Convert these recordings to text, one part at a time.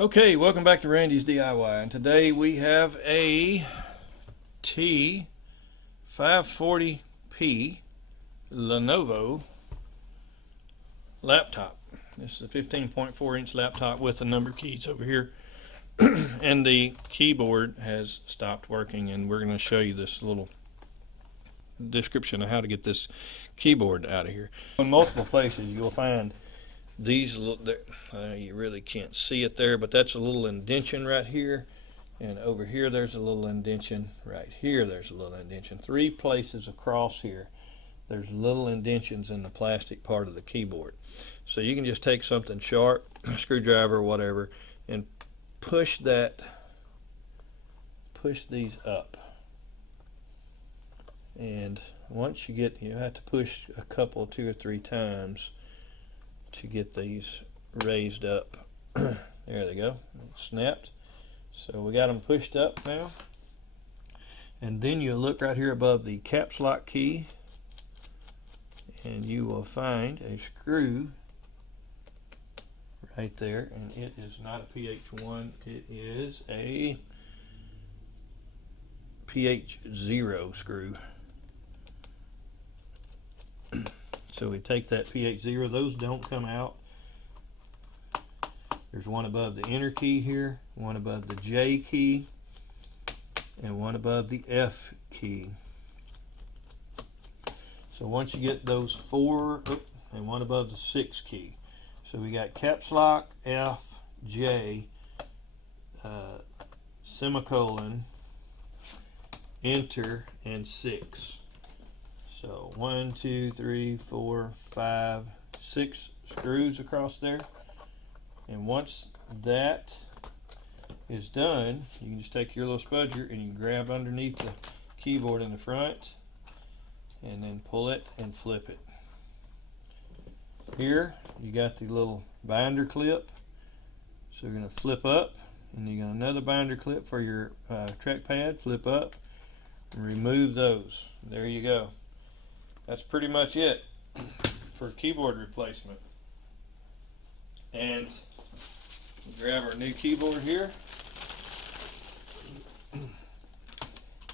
Okay, welcome back to Randy's DIY, and today we have a T540P Lenovo laptop. This is a 15.4-inch laptop with the number keys over here, and the keyboard has stopped working, and we're going to show you this little description of how to get this keyboard out of here. In multiple places you'll find these you really can't see it there, but that's a little indention right here, and over here there's a little indention, right here there's a little indention. 3 places across here there's little indentions in the plastic part of the keyboard. So you can just take something sharp, a screwdriver or whatever, and push these up. And once you have to push a couple, 2 or 3 times to get these raised up. There they go, snapped. So we got them pushed up now, and then you look right here above the caps lock key, and you will find a screw right there, and it is not a PH1, it is a PH0 screw. So we take that PH0, those don't come out. There's one above the enter key here, one above the J key, and one above the F key. So once you get those 4, and one above the 6 key. So we got caps lock, F, J, semicolon, enter, and 6. So 1, 2, 3, 4, 5, 6 screws across there. And once that is done, you can just take your little spudger and you grab underneath the keyboard in the front and then pull it and flip it. Here you got the little binder clip. So you're going to flip up, and you got another binder clip for your trackpad. Flip up and remove those. There you go. That's pretty much it for keyboard replacement. And grab our new keyboard here,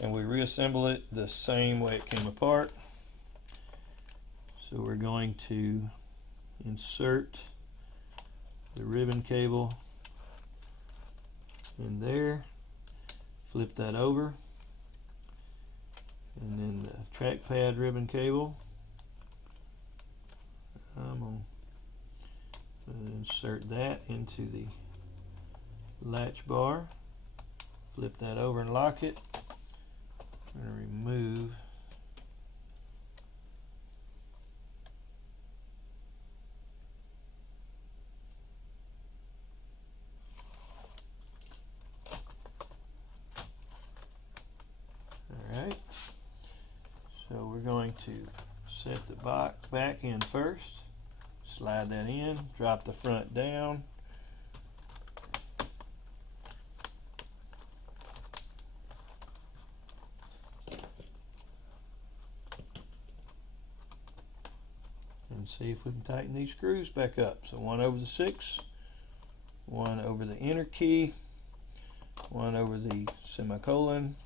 and we reassemble it the same way it came apart. So we're going to insert the ribbon cable in there, flip that over, and then the trackpad ribbon cable. I'm going to insert that into the latch bar, flip that over and lock it. I'm going to remove Alright, so we're going to set the box back in first, slide that in, drop the front down, and see if we can tighten these screws back up. So one over the 6, one over the enter key, one over the semicolon,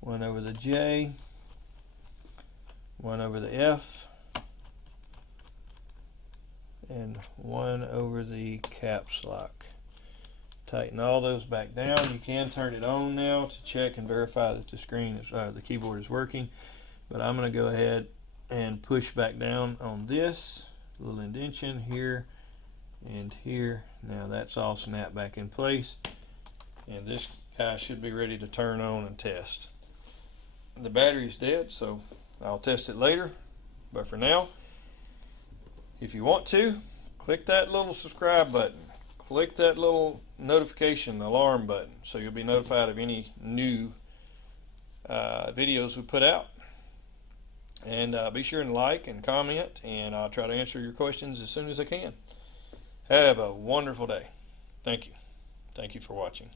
one over the J, one over the F, and one over the caps lock. Tighten all those back down. You can turn it on now to check and verify that the screen is the keyboard is working, but I'm going to go ahead and push back down on this little indentation here and here. Now that's all snapped back in place, and this guy should be ready to turn on and test. The battery is dead, so I'll test it later, but for now, if you want to, click that little subscribe button, click that little notification alarm button, so you'll be notified of any new videos we put out. And be sure and like and comment, and I'll try to answer your questions as soon as I can. Have a wonderful day. Thank you. Thank you for watching.